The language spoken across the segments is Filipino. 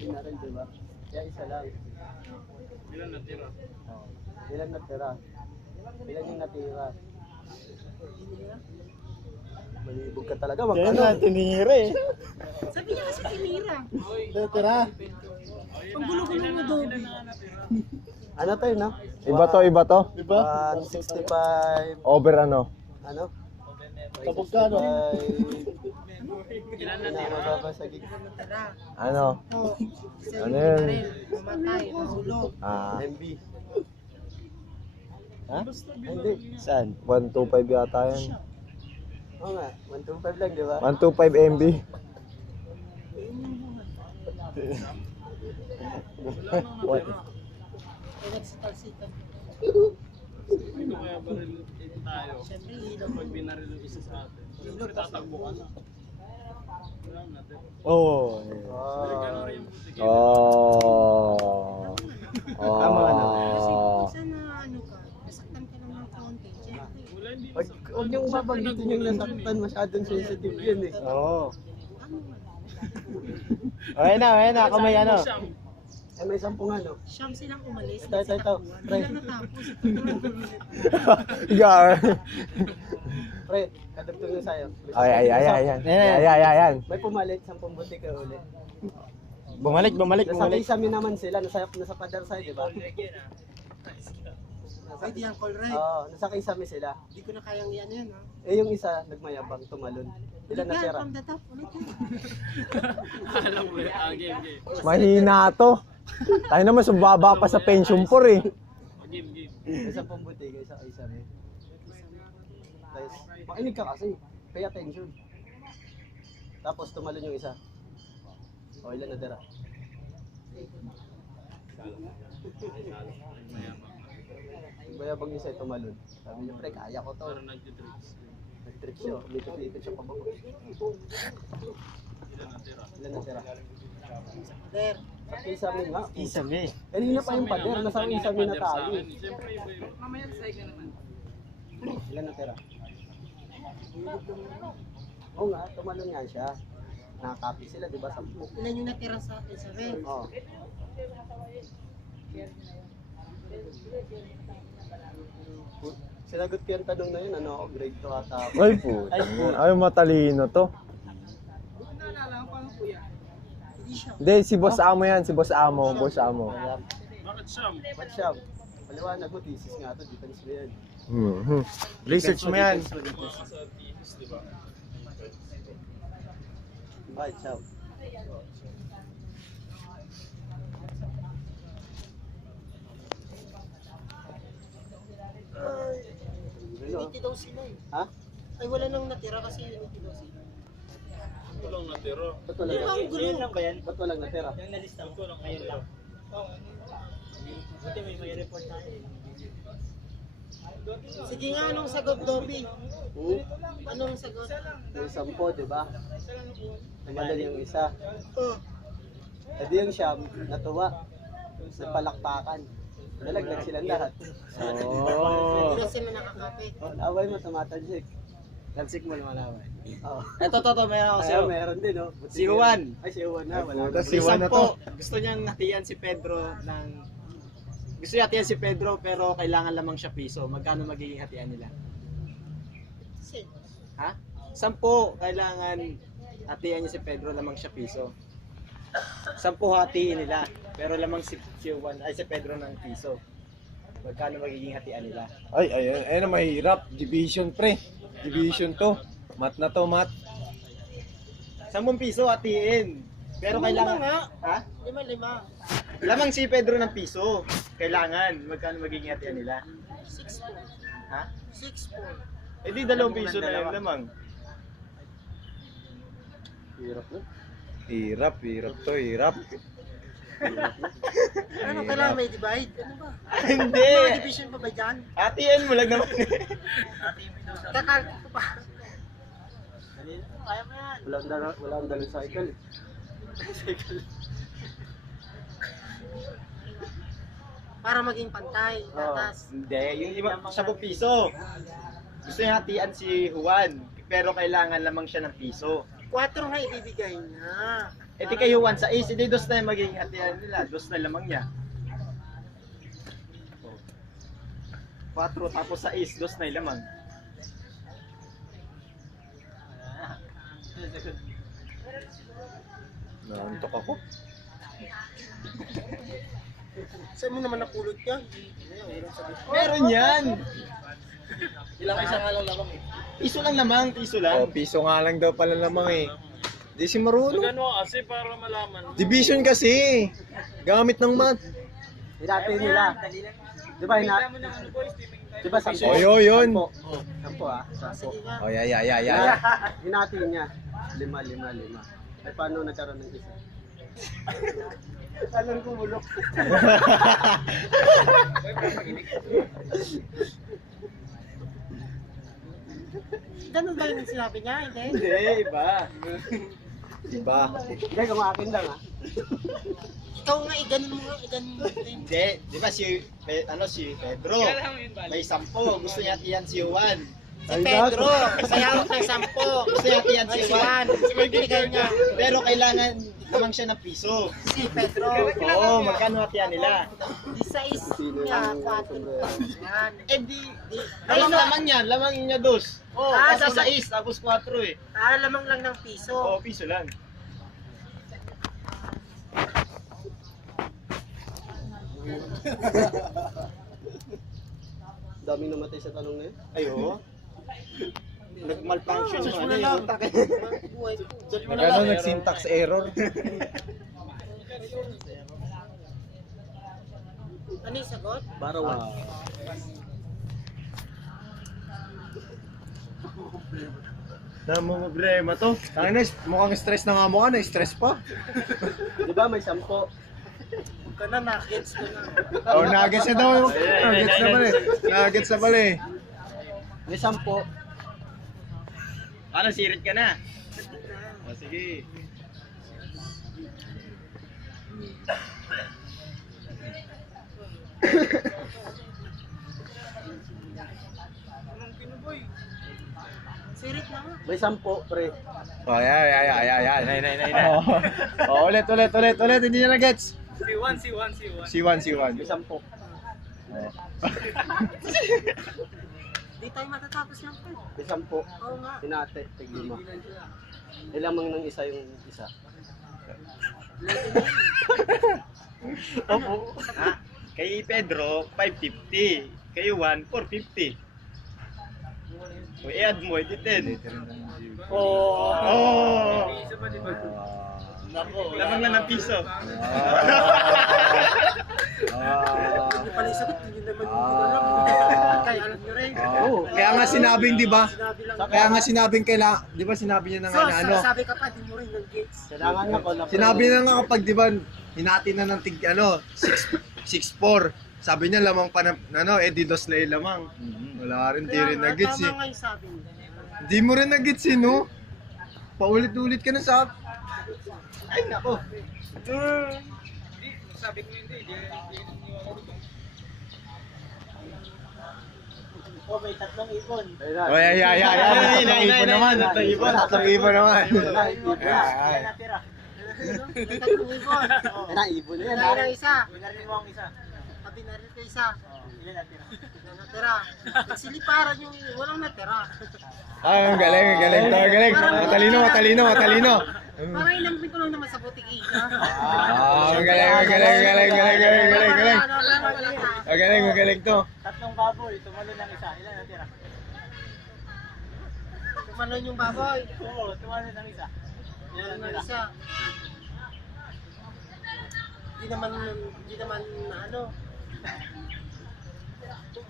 binaril, di ba? Kaya isa lang. Ilan natira? Oh. Ilan natira? Ilan yung natira? Malibog ka talaga, wag Kaya ano. na, tinira eh. Sabi niya kasi tinira. Natira. Ang gulo-gulo mo, Dobby. Ano tayo, no? Iba to? Diba? 165, Over ano? ano? Kapag kano? Ilan Ano natira? mababasagin? Tara. Ano? Oh, isa Ano yung yun? binaril. Mamatay, nahulog. MB. Ha? Hindi. Saan? 125 yata yan. Oo nga, 125 lang, di ba? 125 MB. What? Ay, nagsital-sital. Ito kaya baril tayo. Siyempre, ilaw. Pag binaril yung isa sa atin. Siyempre tatakbo ka na. Wala natin. Oo. Gano'n rin yung butik. Oh. Tama na. Kasi Oh. minsan na ano ka, nasaktan ka lang ng konti. Siyempre, Wala, hindi Huwag niyong babanggitin yung nasaktan, masyadong sensitive yun eh. Oo. ano man. Okay na, kamay ano. Eh, may 10 ano. Siyam silang umalis. Ito. Hindi lang natapos. Gar. Pre, kadugtong na sa'yo. Ayan. May pumalit, 10 butik ka uli. Bumalik. Nasakay sa amin naman sila, nasa padar side, di ba? Ay, di ang call right. Oo, nasakay sa amin sila. Hindi ko na kayang yan yan, ha? Eh, yung isa, nagmayabang, tumalon. Ilan na Ulit yan, tira? from the top. Ulit yan. Alam mo yun. Game. Mahina to. Tayo naman sumababa pa sa pension por eh. Game. May 10 butik, isa kay sa amin. Tapos, makinig ka kasi. Pay attention. Tapos, tumalon yung isa. O, ilan na tira? Bayabang isa tumalon. Sabi niya, pre, kaya ko to. Pero nag-tricks. Nag-trip siya, umikot-ikot siya pababa. Ilan natira? Ilan na tira? There. Sa isa amin nga. Isame. Kanina pa yung pader, nasa isa amin na tayo. Siyempre iba yun. Mamaya sa ka naman. Ilan na tira? Oo nga, tumalon nga siya. Nakakapit sila, di ba? 10. Ilan yung natira sa akin, sabi? Oo. Sinagot ko yung tanong na yun, ano ako, grade 2 ata ako. Ay po. Ay matalino to. Hindi siya. Hindi, si Boss Amo yan. Si Boss Amo. Boss Amo. Bakit Siyam? Ba't siya? Paliwanag mo, thesis nga to, defense mo yan. Mhm. Research mo yan. Mga sa thesis, di ba? Bakit siya? Unity daw sila eh. Ha? Ay, wala nang natira kasi unity daw sila. Walang natira. Ba't walang Ang gulo. ba yan? Ba't walang natira? Yung nalista ko lang ngayon lang. Buti may report na eh. Sige nga, anong sagot, Dobby? Hmm? Anong sagot? Yung 10, di ba? Tumalon yung isa. Oh, E di yung siyam, natuwa. Nagpalakpakan. Nalaglag silang lahat. Oo. hindi sila nakakape. Away mo, tumatalsik. Talsik mo naman away. Oo. Ito, meron ako sa'yo. Meron din, no? Buti Si Juan. Ay, si Juan na. Wala. Puta, si Si Juan na to. Sampo, gusto niyang hatian si Pedro ng... Gusto niya hatian si Pedro pero kailangan lamang siya piso. Magkano magiging hatian nila? Kasi, Ha? 10 kailangan hatian niya si Pedro lamang siya piso. 10 hatiin nila pero lamang si Juan ay si Pedro ng piso. Magkano magiging hatian nila? Ay, ayun na mahirap. Division pre. Division to. Mat na to, mat. 10 piso hatiin. Pero kailangan... nga. Ha? 5-5. Lamang si Pedro ng piso. Kailangan. Magkano magiging hatian nila? 6-4. Ha? 6-4. Eh di 2 piso na yun lamang. Hirap na. Hirap to, hirap. Ano kailangan may divide? Ano ba? Hindi. Mga division pa ba dyan? Hatian mo lang naman. Kakalkit ko pa. Kaya mo yan. Walang dalo cycle. Para maging pantay. Tatas. Hindi, yung 10 piso. Gusto niya hatian si Juan, pero kailangan lamang siya ng piso. 4 nga ibibigay niya. Eh di kayo 1 sa is, hindi dos na yung magiging hatian nila. Dos na lamang niya. 4 tapos sa is, dos na yung lamang. Naantok ako. Saan mo naman napulot yan? Meron yan! Ilang isa nga lang lamang eh. Piso lang lamang, piso Oh, lang. piso nga lang daw pala lamang eh. Di si marunong. Gano kasi para malaman. Division kasi. Gamit ng math. Hinati nila. Di ba, di ba, 10? Oh, yun. 10 ah. 10. Oh, yeah. Hinati niya. 5. Ay, paano nagkaroon ng isa? Alam ko bulok. Ganun ba yung sinabi niya? Hindi. Hindi, iba. Diba? Hindi, kumakin lang ah. Ikaw nga, ganun mo nga, ganun mo. Hindi, di ba si Pedro, may 10, gusto niya hatian si Juan. Si Pedro, sayawak ng 10. Gusto niya hatian si Si Juan. Juan, sinibigay niya. Pero kailangan lamang siya ng piso. Si Pedro. Oo, magkano hatian nila? Di sa is niya, 4. Yan. Eh di, lamang yan, lamang niya dos. Oh, Ah, tapos sa- sa is, tapos 4 eh. Lamang lang ng piso. Oo, piso lang. Daming namatay sa tanong na yun. Ayo. Nag-malfunction yung ano yung utak. Buhay ko. Nagano nag-syntax error. Ano yung sagot? Baraw. Mo problema to. Tangina, mukhang stress na nga mo ka, na-stress pa. Di ba, may 10. Huwag ka na, nakits ko na. Oh, nuggets na daw. Nuggets na pala eh. Nuggets na pala eh. May 10. Ano, sirit ka na? Oh, sige. Sirit na nga. May 10, pre. Oh, yeah. Oh, ulit. Hindi niya na-gets. C1. May 10. Di tayo matatapos yan po. May 10. Oo nga. Hinati, tig 5. Ilamang ng isa yung isa. Opo. Ha? Kay Pedro, 550. Kay Juan, 450. O, i-add mo, edi 10. Oh! Nako, lamang na ng piso. Hindi pala yung sagot, hindi naman yung alam. Kaya alam nyo rin. Oo. Kaya nga sinabing, di ba? Sinabi lang. Kaya nga sinabing kailangan, di ba sinabi niya na nga na ano? Sabi ka pa, di mo rin ng gets. Kailangan na ko lang. Sinabi na nga kapag, di ba, hinati na ng tig, 6-4. Sabi niya lamang pa na, di dos na yung lamang. Wala rin, di rin nag-gets eh. Tama nga yung sabi niya. Di mo rin nag-gets eh, no? Paulit-ulit ka na sa... Ay, nako. Sabi ko hindi. Oh, may 3 ibon. Oh, yeah. Tatlong ibon naman. Tatlong ibon naman. Ay. Natira. May 3 ibon. Na, ibon yan. Wala na isa. Pinarin mo ang isa. Sabi na rin isa. Ilan natira? Wala natira. Nagsiliparan yung walang natira. Ang galing. Matalino. Parang inamin ko lang naman sa butiki. Ang galing. Magaling to. 3 baboy, tumalo ng isa. Ilan natira? Tumalon yung baboy. Oo, tumalo ng isa. Ilan Tumalon natira? isa. Hindi naman ano.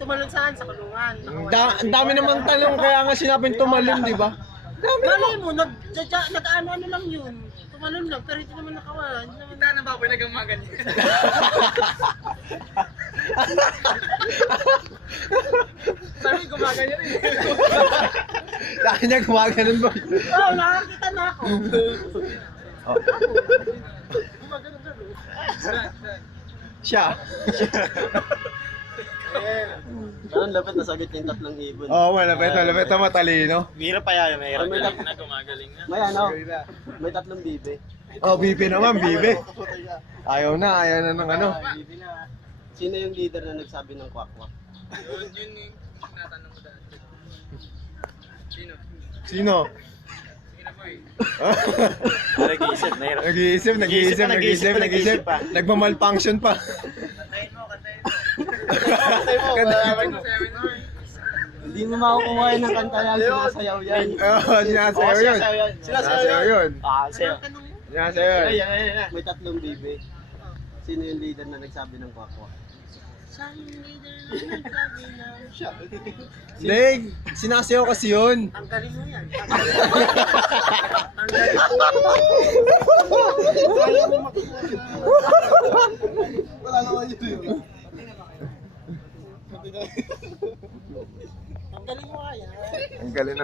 Tumalon saan? Sa kulungan. Ang dami naman tanong kaya nga sinabing tumalon, di ba? Malay mo, nag-ano lang yun. Tumalon lang, pero hindi naman nakawala. Hindi naman Kita ng baboy nagamagan niya. Sabi gumaganyan rin. Dahil niya gumaganon ba? Oo, nakakita na ako. Gumaganon ka rin. Siya. Anong lapit na sagot yung 3 ibon? Oo, malapit matalino. Mahirap pa yan, mahirap. May Na gumagaling na. May ano? May 3 bibe. Oh, Bibi naman, Bibi. Ayaw na ng ano. Sino yung leader na nagsabi ng kwak-kwak? Yun yung tinatanong ko dati. Sino? Sino? Sino boy? Nag-iisip, nahirap. Nag-iisip. Nagmamalfunction pa. Kantayin mo. Hindi mo makukuha yan ng kanta yan, sinasayaw yan. Oo, sinasayaw yun. Sinasayaw yun. Sa'yo. Sinasayaw yun. May tatlong bibi. Sino yung leader na nagsabi ng kwak-kwak? Saan yung leader na nagsabi ng... Hindi, sinasayaw kasi yun. Ang galing mo yan. Wala naman yun. Ang galing mo kaya. Ang galing